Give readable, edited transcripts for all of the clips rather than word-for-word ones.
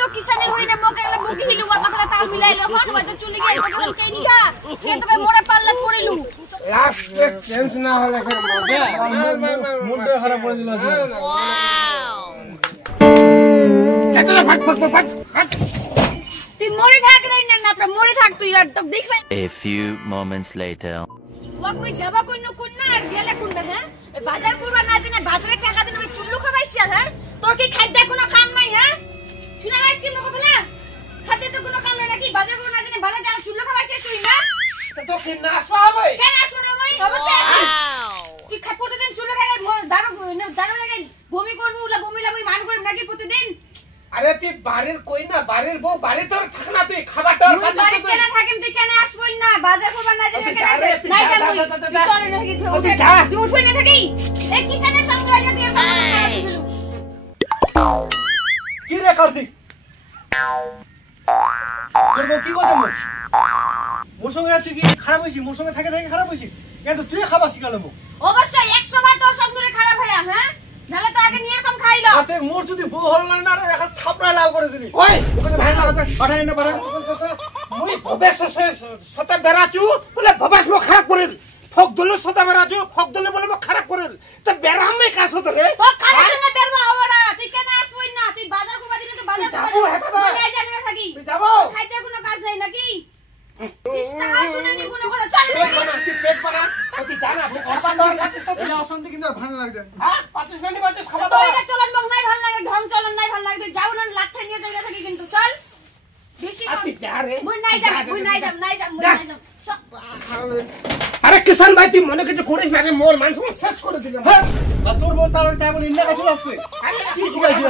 তো কিষানের হইনে মোকে একটা বুকি হিলু কথা তাল মিলাইলো হন হয়তো চলে গিয়ে তো কোন কেনি খা সে তবে মোরে পাল্লা পড়িলু লাস্ট টেন্স না হলে ফের মজা মুডটা খারাপ করে দিল ওয়াও চল ভাগ তুই মোরে থাক রে না না মোরে থাক তুই আর তো দেখবে A few moments later ওয়া কই যাবা কোন না আর গেলে কোন না হ্যাঁ এই বাজার করবা না জানে বাজারে টাকা দিন ওই চুল্লু খাবাইছিস হ্যাঁ তোর কি খাদ্য কোনো কাম নাই হ্যাঁ শুনা গাইস কি মকো ফেলা খাদ্য তো কোনো কাম নাই নাকি বাজার করবা না জানে বাজার টাকা চুল্লু খাবাইছিস তুই না তো কি নাসবা হবে কেন আসো না মই অবশ্যই আসি তুই খাই প্রতিদিন চুল্লু খাইলে দারু লাগে বমি করবি ওলা বমি লাগবে মান করবি নাকি প্রতিদিন আরে তুই বাড়ির কই না বাড়ির বউ বাড়ি তোর থাক না তুই খাবারটার তুই বাড়ি কেন থাকেন তুই কেন আসবই না বাজার করবা না জানি কেন আসবি নাই যাবই চলে না কি তুই উঠবি না থাকি এই কিষানের সঙ্গে আজ তুই কি রে কার্তিক তোর কি করছ মোর সঙ্গে তুই কি খারাপ হইছিস মোর সঙ্গে থাকে খারাপ হইছিস কেন তুই খাবার শিখালো মোক অবশ্যই 100 বার তোর সঙ্গে খারাপ হইলাম হ্যাঁ নালে তো আগে নিয়ে কম খাইলো আতে মোর যদি বউ হল না রে এখন থাপড়া লাল করে দিলি ওই ওখানে ভাই লাগা পাঠাই না পারে মুই ভবেশ সতা বেরাচু বলে ভবেশ মো খারাপ করিল ফক দল সতা বেরাচু ফক দল বলে মো খারাপ করিল তো বেরাম মে কাজ হতো রে তো কার সঙ্গে বেরবা হবে না তুই কেন আসবই না তুই বাজার করবা দিলে তো বাজার করবা নাই জানি না থাকি তুই যাবো খাইতে কোনো কাজ নাই নাকি ইস্তাহা শুনে নি কোনো কথা চল তুই পেট পানা তুই জানা তুই অশান্তি যাচ্ছিস তো এই অশান্তি কিন্তু ভালো লাগছে হ্যাঁ পাচ্ছিস না নি বাচ্চাস খাওয়া তোর দাওয়া এটা চলন মগ নাই ভালো লাগে ঢং চলন নাই ভালো লাগে তুই যাও না লাথা নিয়ে যাই না থাকি কিন্তু চল বেশি তুই যা রে মুই নাই যাম আরে কিষান ভাই তুই মনে কিছু করিস না রে মোর মানুষ শেষ করে দিলাম আর তোর বউ তার টাইম ইন্ডিয়া কাছে আসবে আরে কি শিখাইছিস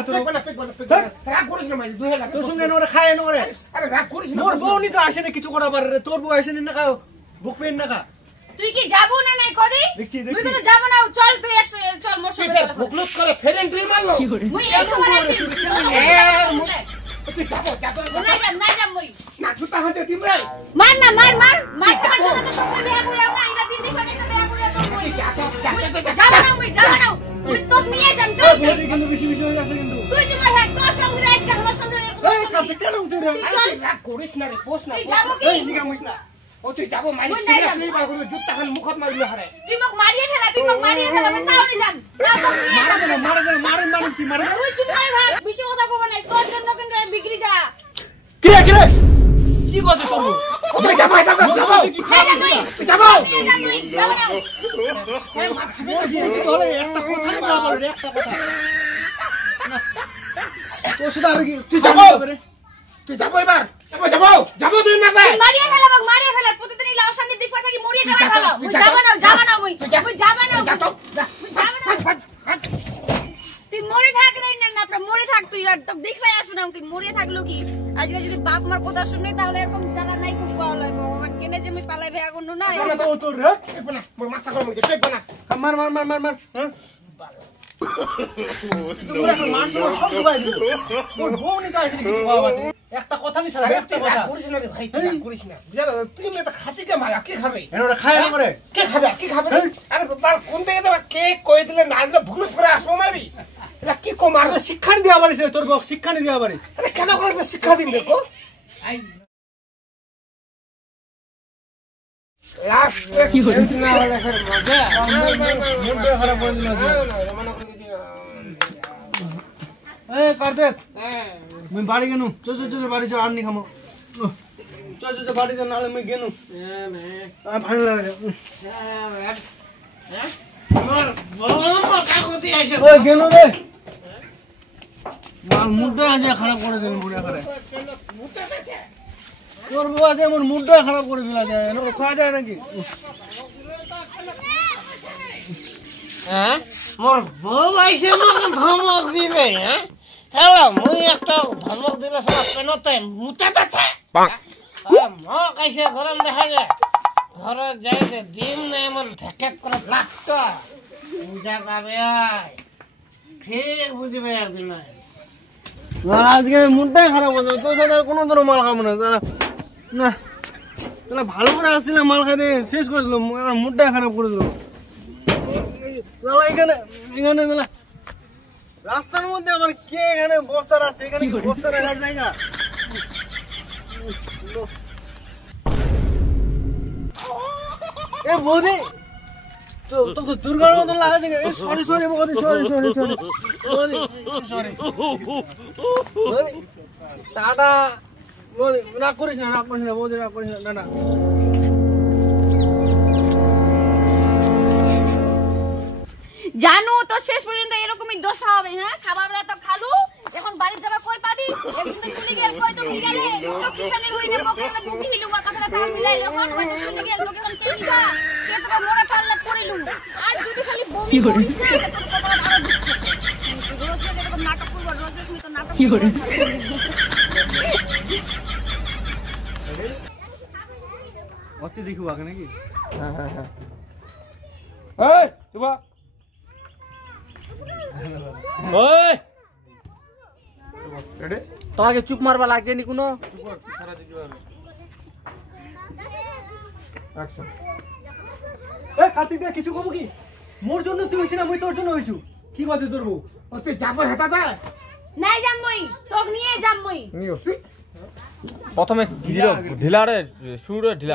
তোর রাগ করিস না ভাই 2000 তোর সঙ্গে নোরে খায় নোরে আরে রাগ করিস না মোর বউ নি তো আসে না কিছু করা পারে রে তোর বউ আসে না খাও বুক পেন না খা তুই কি যাবো না নাই করি দেখছি তুই তো যাব না চল তুই 100 চল মোর সঙ্গে চল ভুকলুত করে ফের এন্ট্রি মারলো মুই 100 বার আসি তুই যাবো নাই যাম মুই না জুতা হাতে দিম রে মার না মার তোমার জন্য তো তোকে বিয়া করে না এটা দিন দিন তো বিয়া করে তো মুই যাব না মুই তো নিয়ে যাম চল কিন্তু বেশি হয়ে যাচ্ছে কিন্তু তুই তোমার হাত তোর সঙ্গে আজকে আমার সঙ্গে এই কাটতে কেন তুই রে আরে রাগ করিস না রে পোষ না তুই যাবো কি এই নিগা মুছ না ও তুই যাবো মাই সিরিয়াসলি বার করে জুতা খান মুখত মারলে হারে তুই মোক মারিয়ে ফেলা আমি তাও নি যাম না তো নিয়ে যাম মারে কি মারে ওই চুপ করে ভাগ বেশি কথা কব না তোর জন্য কিন্তু আমি বিক্রি যা কি রে কি করছিস তোর ও তুই যাবো তুই যাবো যাব না মোর দিয়েছি হলে একটা কথা না বলে একটা কথা তোর সাথে আর কি তুই যাবো এবার যাবো তুই না যাই মারিয়ে ফেলা প্রতিদিন ইলা অশান্তি দেখবা থাকি মরিয়ে যাওয়া ভালো মুই যাব না মুই যাব না যা তো তুই মরে থাক রে না আপনি মরে থাক তুই আর তো দেখবাই আসব না কি মরে থাকলো কি আজকে যদি বাপ মার কথা শুনে তাহলে এরকম জানা নাই খুব পাওয়া হয় ভগবান কেনে যে আমি পালাই ভেয়া করনো না তো তোর রে না মোর মাথা গরম হইছে পেট বানা মার হ্যাঁ তোমরা এখন মাস সব ডুবাই দিল মোর বউ নি তো আসে কিছু বাবা একটা কথা নি ছাড়া একটা কথা করিস না রে ভাই করিস না বুঝালো তুই মেয়ে খাচ্ছি কে মারা কে খাবে এনোরা খায় না করে কে খাবে আরে বাবা কোন থেকে দেবা কে কই দিলে না দিলে ভুলুত করে আসবো মারি এটা কি কো মার শিক্ষা নি দেয়া পারিস তোর বউ শিক্ষা নি দেয়া পারিস আরে কেন করে শিক্ষা দিম রে কো লাস্ট কি টেন্স না হলে ফের মজা মুডটা খারাপ করে দিল এই কার্তিক মুই বাড়ি গেনু চল বাড়ি চল আর নি খামো চল বাড়ি চল নালে মুই গেনু ভালো লাগে আমার বড় কাকুতি আইছে ওই গেনু রে মার মুডটা আজ খারাপ করে দিল মুডটা করে তোর বউ আজ আমার মুডটা খারাপ করে দিল আজ এনে খাওয়া যায় নাকি হ্যাঁ মোর বউ আইছে মোক ধমক দিবে হ্যাঁ চলো মুই একটা ধমক দিলে সব পেনতে মুতে দেছে মোক আইছে গরম দেখা যায় ঘরে যাই যে দিন নাই এমন ঠেকেট করে লাগতো বুঝা পাবে ঠিক বুঝবে একদিন আজকে মুডটাই খারাপ হয়ে যাবে তোর সাথে আর কোনো ধরনের মাল খাবো না না তাহলে ভালো করে আসছিলাম মাল খাইতে শেষ করে দিল মুডটাই খারাপ করে দিল এখানে রাস্তার মধ্যে আবার কে এখানে বস্তা রাখছে? এখানে কি বস্তা রাখার জায়গা? এ বৌদি তো তো তো দুর্গার মতো লাগাচ্ছে। এ সরি সরি বৌদি, সরি সরি সরি বৌদি, সরি বৌদি, টাটা বৌদি। রাগ করিস না, রাগ করিস না বৌদি, রাগ করিস না, টাটা। জানো তো শেষ পর্যন্ত এরকমই দশা হবে। হ্যাঁ, খাবার বেলা তো খালু, এখন বাড়ি যাবা কই পাবি? একদিন তো চলে গেল, কই তো মিলালে তো কিষানের হইনা বকে না বুকি হিলু কথাটা তা মিলাইলো, কোন কই তো চলে গেল, তোকে এখন কে নিবা? সে তো মোড়া পাল্লা পড়িলু। আর যদি খালি বমি করিস না, তো তোর আরো দুঃখ আছে। রোজ রোজ এরকম নাটক করব, রোজ রোজ তুমি তো নাটক কি করে? অতি দেখু আগে নাকি? হ্যাঁ হ্যাঁ হ্যাঁ। এই চুপা। ওই রেডি? তোমাকে চুপ মারবা লাগছে নি কোনো? চুপ কর, সারা দিকে অ্যাকশন। এ কার্তিক দা কিছু কব কি? মোর জন্য তুই হইছিস না, মই তোর জন্য হইছু। কি কথা তোর বউ? তুই যাবো হেতা দেয় নাই যামই, তোক নিয়ে যামই। প্রথমে ঢিলা রে শুরু ঢিলা